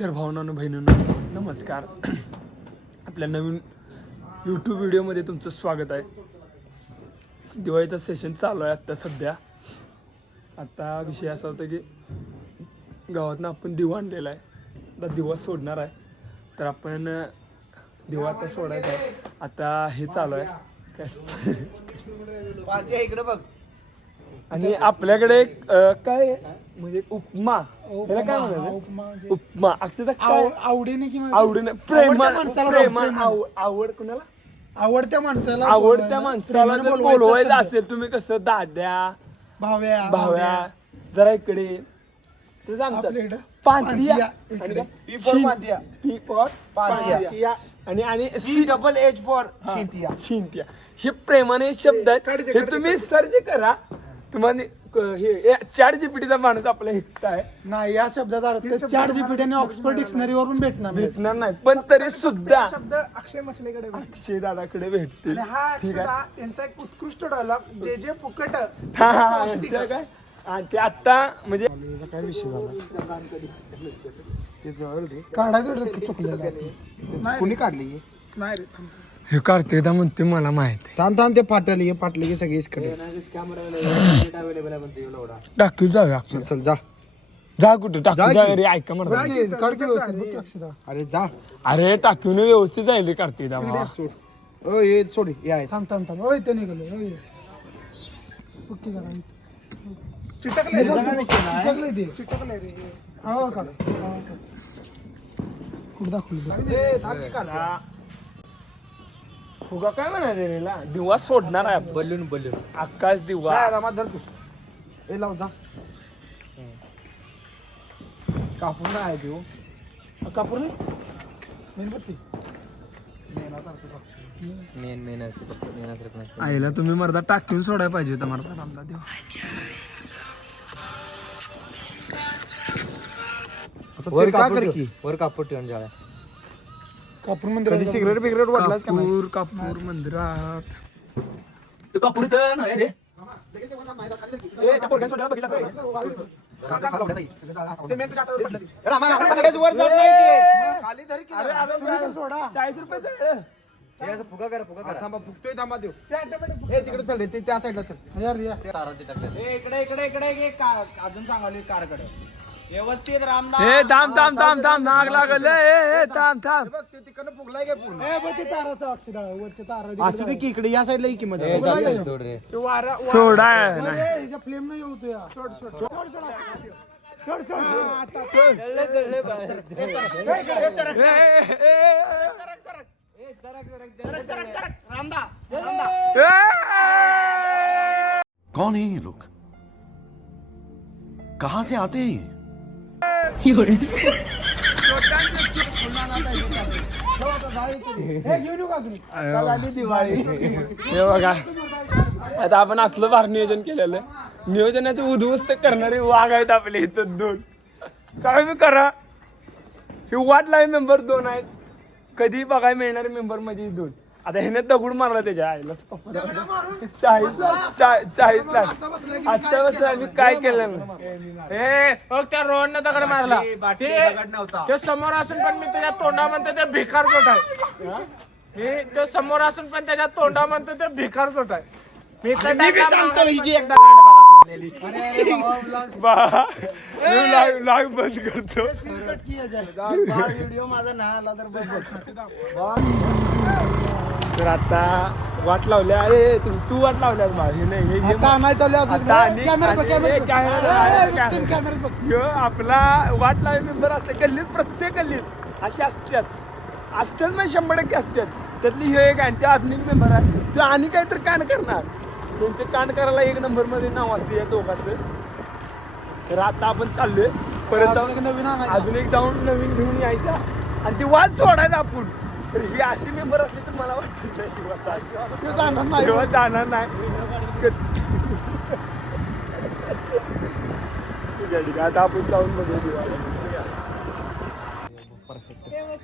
तर भावनांनो बहिणींनो नमस्कार. आपल्या नवीन यूट्यूब व्हिडिओमध्ये तुमचं स्वागत आहे. दिवाळीचं सेशन चालू आहे आत्ता सध्या. आता विषय असा होता की गावातनं आपण दिवा आणलेला आहे. आता दिवा सोडणार आहे. तर आपण दिवा आता सोडायचा आहे. आता हे चालू आहे काय इकडे बघ. आणि आपल्याकडे काय म्हणजे उपमा त्याला काय म्हणायचं उपमा अक्षरशः काय आवडीने किंवा आवडीने प्रेमान आवड कुणाला आवडत्या माणसाला जर बोलवायचं असेल तुम्ही कसं दाद्या भाव्या जरा इकडे ते सांगतात पांतिया आणि आणि CHH फॉर शिंतिया हे प्रेमाने शब्द आहेत. हे तुम्ही सर्च करा. तुम्हाला हे ChatGPTचा माणूस आपल्या हित आहे नाही. या शब्दाचा अर्थ ChatGPT आणि ऑक्सफर्ड डिक्शनरी वरून भेटणार नाही. पण तरी सुद्धा शब्द अक्षय मछलेकडे अक्षय दादाकडे भेटतील. हा त्यांचा एक उत्कृष्ट डायलॉग जे फुकट काय आणि ते आता म्हणजे काय विषय झाला ते जवळ रे काढायचं चुकलेलं कोणी काढली नाही रे. हे कार्तिकदा म्हणते मला माहित आहे. थांब ते फाटले की सगळे इसकडे टाकू जाऊया चल जा जा कुठे टाकू जाऊया रे. ऐका मला अरे जा अरे टाकून व्यवस्थित जाईल कार्तिकदा सोड या थांब ओय ते निघालो चिटकले रे हा काढ कुठं दाखवलं फुगा काय म्हणायचं रेला दिवा सोडणार आहे. बलून आकाश दिवा रामात धर तू ए लाव जा कापूर नाही आहे देऊ कापूर नाही मेणबत्ती आईला तुम्ही मर्दा टाकून सोडायला पाहिजे होता मर्दा रामदा देवा. वर कापूर ठेवून जाळ्या कापूर मंदिरात सिगरेट बिगरेट वाटलास का कापूर मंदिरात कापूर तर नाही रे. सोडा 40 रुपये फुगा करा थांबा फुकतोय थांबा देऊ तिकडे चल रे त्या साईडला चल इकडे अजून सांगावली कारकडे व्यवस्थित रामदास. थांब नाग लागल. थांब बघ ते तिकडनं फुगलाय काय पूर्ण बघ ते ताराचा अक्षरा वरच्या तारा असू दे की इकडे या साईडला की मजा सोड रे. सोडा हिचा फ्लेम नाही होतो या सोड कौन है ये लोग कहां से आते हैं दिवाळी हे बघा आता आपण असलं फार नियोजन केलेलं. नियोजनाचे उद्ध्वस्त करणारे वाघ आहेत आपले इथं 2. काय मी करा हे वाट लाईव्ह मेंबर 2 आहेत. कधी बघायला मिळणारे मेंबर मध्ये 2. आता ह्याने दगड मारला त्याच्या आईला 40 लाख आता बसला. आम्ही काय केलं त्या रोहनने दगड मारला. ते समोर असून पण मी त्याच्या तोंडा म्हणतो ते भिकार चोट आहे. मी तो समोर असून पण त्याच्या तोंडा म्हणतो ते भिकार चोट आहे. मी सांगतो हिची एकदा लाईव्ह बंद करतो. व्हिडिओ माझा नाही आला तर आता वाट लावल्या. अरे तू वाट लावल्यास आपला वाट लावले मेंबर असते गल्लीत प्रत्येक गल्लीत अशी असतात म्हणजे 100% असतात. त्यातली हे एक आणि ते अजून एक मेंबर आहे. तो आणि काहीतरी कांड करणार. त्यांचे कांड करायला 1 नंबर मध्ये नाव असते या दोघांचं. तर आता आपण चाललोय परत जाऊन नवीन अजून एक जाऊन नवीन घेऊन यायचा आणि ती वाद सोडायचा आपण. तर ही अशी मेंबर असली तर मला वाटत नाही जाणार नाही. आता आपण जाऊन बघूया.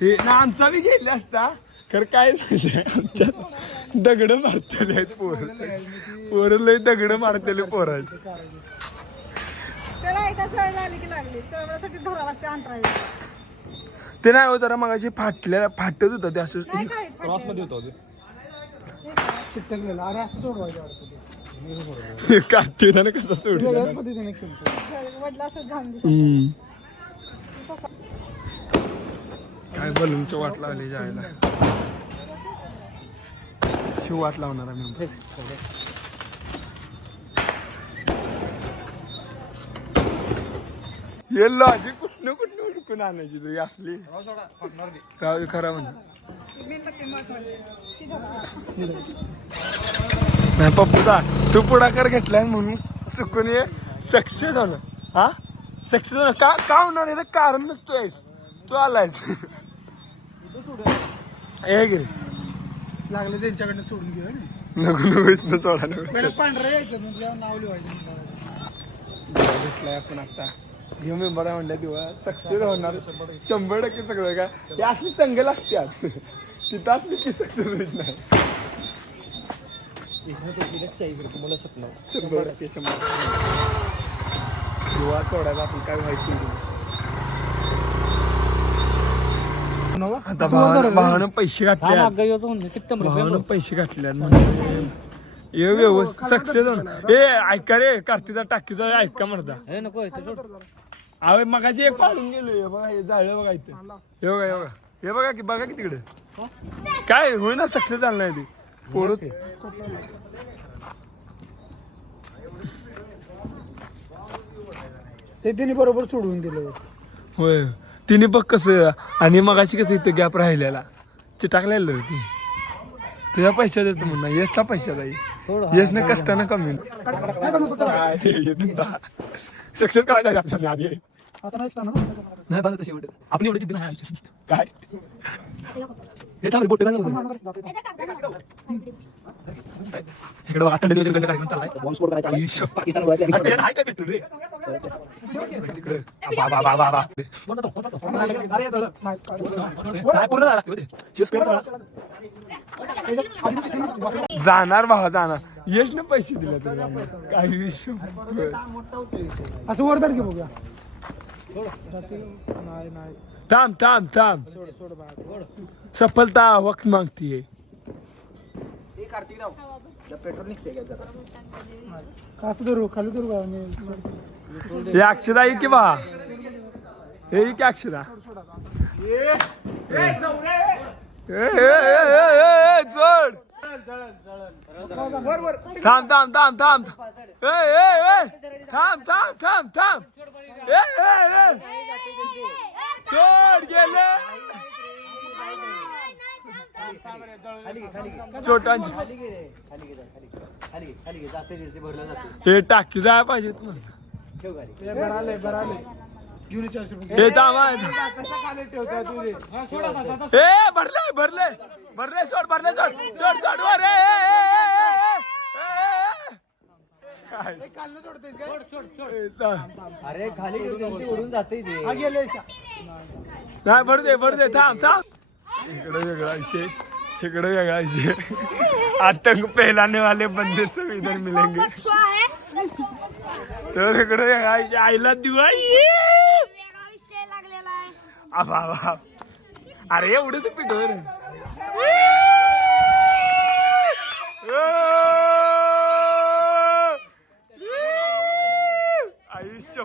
हे ना आमचा बी गेले असता खरं काय झालंय आमच्यात दगड मारतेले आहेत पोरं लय दगड मारतेले पोरं त्याला एका साईड आली की लागली त्यासाठी धरा लागते अंतरायला. ते नाही हो जरा मगाशी फाटत होतं ते असं नाही काय क्रॉसमध्ये होतो चिटकलेलं अरे असं सोडवायचं काढते कसं सोडलं वेगळ्याच पद्धतीने खेळतो. वडला असं झाम दिसत. काय बलूनची वाट लावली जायला शिव वाट लावणार आम्ही हे लॉजिक कुठनं उडकून आणायची तुझी असली राहू दे, खरं म्हणा नाही पप्पूदा तू पुढाकार घेतलाय म्हणून चुकून ये सक्सेस झालं हा सक्सेस झालं का होणार याचं कारण नसतोयस तू आलायस हे गे लागलं त्यांच्याकडनं सोडून घेऊ नको इथनं चोळा नको पांढरं यायचं म्हणजे नाव लिवायचं. घेतलाय आपण आता हे मेंबर म्हणलं तेव्हा सक्सेस होणार 100% सगळं का हे असली संघ लागतात तिथं असली की सक्सेस होत नाही 100% दुवा सोडायला आपण काय माहिती आता भावानं पैसे घातले भावानं पैसे घातले हे व्यवस्थित सक्सेस होणार हे ऐका रे कार्तिका टाकीचा ऐका म्हणता नको अरे मगाशी एक पाडून गेलो हे बघा हे जाळलं बघा इथं हे बघा की बघा की तिकडे काय होईना सक्सेस झालं नाही ते पोरं ते त्यांनी बरोबर सोडवून दिलं. होय तिने बघ कसं आणि मगाशी कसं इथं गॅप राहिलेला चिटाकलेलं रे ती तुझ्या पैसा देतो म्हणणार यशचा पैसा जाईल यशनं कष्टानं कमी सक्सेस करायला आपल्याला आधी आता नाही सांगणार. नाही बघा तशी एवढं आपली एवढी जिद्द नाही काय हे थांबले बोटे इकडे बघा आता डिलिव्हरी काय चाललाय काय भेटतो रे तिकडे जाणार भावा जाणार यशने पैसे दिले काही विषय असं वरदार घे बघूया. थांब थांब थांब सफलता वक्त मागती है कसं धरू खाली धरू का हे अक्षदा आहे की बा हे की अक्षदा जोड थांब थांब थांब थांब थांब थांब थांब थांब सोड गेले छोटांची हे टाकी जाय पाहिजे हे थांबा हे भरले भरले भरले सोड भरले सोड सोड सोड वर अरे खाली उडून जाते नाही भर दे थांब थांब इकडे वेगळा विषय इकडे वेगळा विषय आतंक पहलाने वाले बंदे सब इधर मिलेंगे तर इकडे वेगळा विषय आईला दिवाळी अरे एवढंच पिठवर आयुष्य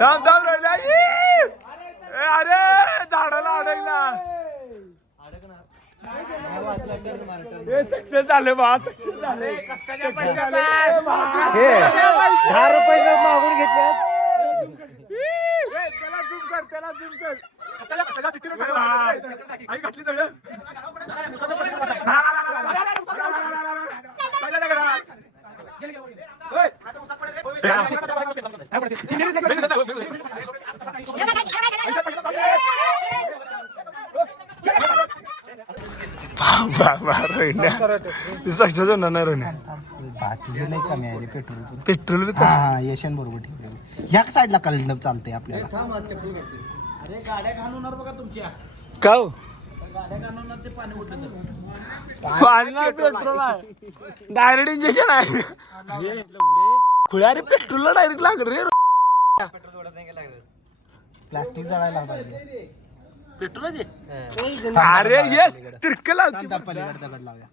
थांब थांब अरे झाडाला अडकला हे सक्सेस झाले बा सक्सेस झाले कष्टाच्या पैशाला 10 रुपये जर मागून घेतले त्याला झूम कर आई घातली सगळं सक्सेस होणार नाही रोण्या बाकी नाही कमी आहे रे पेट्रोल पेट्रोल बी हा यशन बरोबर ठीक आहे. ह्या साईडला कलंडर चालते आपल्याला. अरे गाड्या घालवणार बघा तुमच्या, का गाड्या घालवणार ते पाणी उठलं. पाणी पेट्रोल आहे, डायरेक्ट इंजेक्शन आहे. खुल्या रे पेट्रोलला डायरेक्ट लागलं रे. प्लास्टिक जळायला पाहिजे. अरे येस तिरकं लावते पलीकडे दगड लावूया.